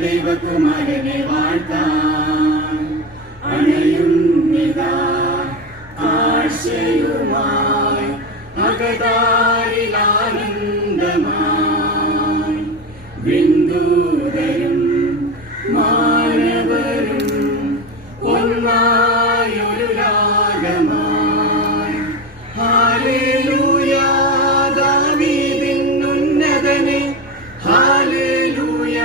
ദൈവകുമാരനെ വാഴ്ത്താൻ അണയുന്നിതാ കാഴ്ചയുമായി അകതാരിലാനന്ദമായി വിന്ദൂതരും മാനവരും ഒന്നായൊരു രാഗമായി ഹല്ലേലൂയ ദാവീദിൻ ഉന്നതനെ ഹല്ലേലൂയ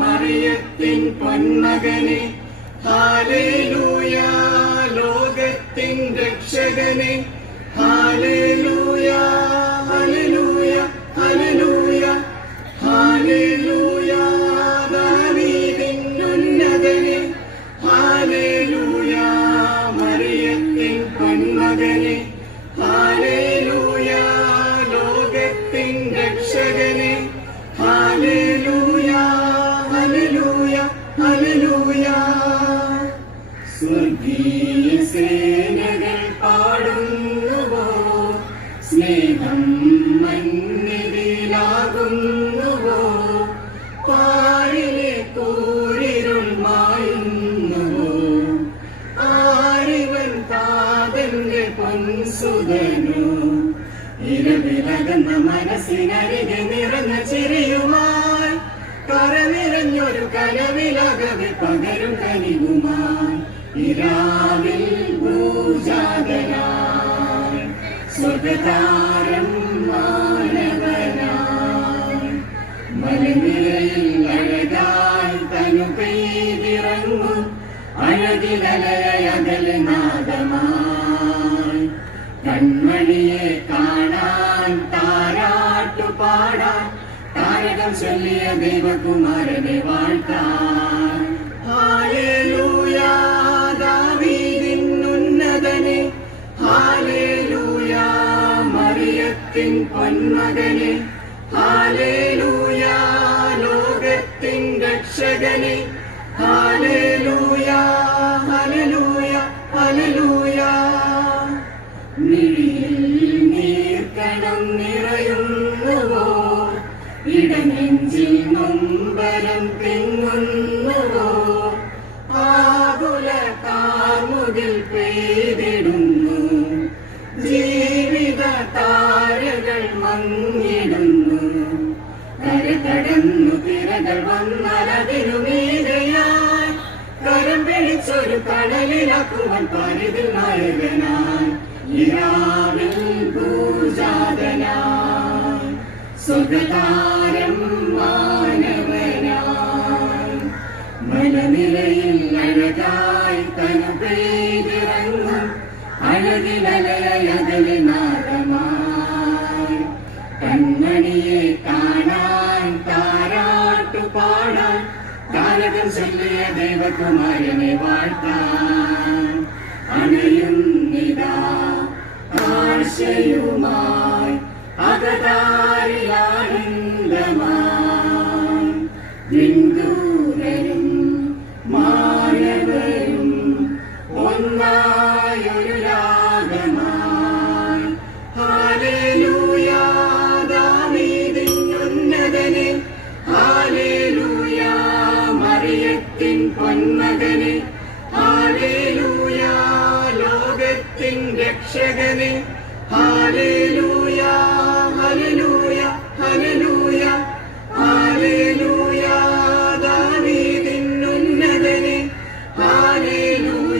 മറിയത്തിൻ പൊന്മകനെ ഹല്ലേലൂയ ലോകത്തിൻ രക്ഷകനെ ഹല്ലേലൂയ ഹല്ലേലൂയ ഹല്ലേലൂയ ഹല്ലേലൂയ ദാവീദിൻ ഉന്നതനെ ഹല്ലേലൂയ മറിയത്തിൻ പൊന്മകനെ ഹല്ലേലൂയ ലോകത്തിൻ രക്ഷകനെ ഹല്ലേലൂയ ഹല്ലേലൂയ ഹല്ലേലൂയ സ്വർഗീയ സേനകൾ പാടുന്നുവോ സ്നേഹം മന്നിലാകുന്നുവോ പാഴിലെ കൂരിരുൾ മായുന്നുവോ ആരിവൻ താതന്റെ പൊൻസുതനോ ഇരവിലകന്ന മനസ്സിനരികെ നിറഞ്ഞ ചിരിയുമായി കരനിറഞ്ഞൊരു കനവിലകവെ പകരും കനിവുമായി ഇരാവിൽ പൂജാതനായി സ്വർഗതാരം മാനവനായി മലനിരയിൽ അഴകായി തനു പെയ്തിറങ്ങും അഴകിലലയകലെ നാദമായി കൺമണിയെ കാണാൻ താരാട്ടു പാടാൻ താരകം ചൊല്ലിയ ദൈവകുമാരനെ വാഴ്ത്താൻ ഹല്ലേലൂയ ദാവീദിൻ ഉന്നതനെ ഹല്ലേലൂയ മറിയത്തിൻ പൊന്മകനെ ഹല്ലേലൂയ ലോകത്തിൻ രക്ഷകനെ ഹല്ലേലൂയ ഹല്ലേലൂയ ഹല്ലേലൂയ മിഴിയിൽ നീർക്കണം നിറയുന്നുവോ ഇടനെഞ്ചിൽ നൊമ്പരം തിങ്ങുന്നുവോ ആകുല കാർമുകിൽ പെയ്തിടുന്നു ജീവിത താരകൾ മങ്ങിടുന്നു കരകടന്നു തിരകൾ വന്നതിനു മീതയായി കരം പിടിച്ചൊരു കടലിലാക്കുവാൻ പരിതിൽ നായകനായി ഇരാവിൽ പൂജാതനായി സുഖതാരം മാനവനായി മലനിരയിൽ അഴകായി തനു പെയ്തിറങ്ങും അഴകിലലയകലെ നാദമായി കൺമണിയെ കാണാൻ താരാട്ടു പാടാൻ താരകം ചൊല്ലിയ ദൈവകുമാരനെ വാഴ്ത്താൻ അണയുന്നിതാ കാഴ്ചയുമായി അകതാരിലാനന്ദമായി വിന്ദൂതരും മാനവരും ഒന്നായൊരു രാഗമായി ഹല്ലേലൂയ ദാവീദിൻ ഉന്നതനെ ഹല്ലേലൂയ മറിയത്തിൻ പൊന്മകനെ ഹല്ലേലൂയ ലോകത്തിൻ രക്ഷകനെ ഹല്ലേലൂയ ഹല്ലേലൂയ ഹല്ലേലൂയ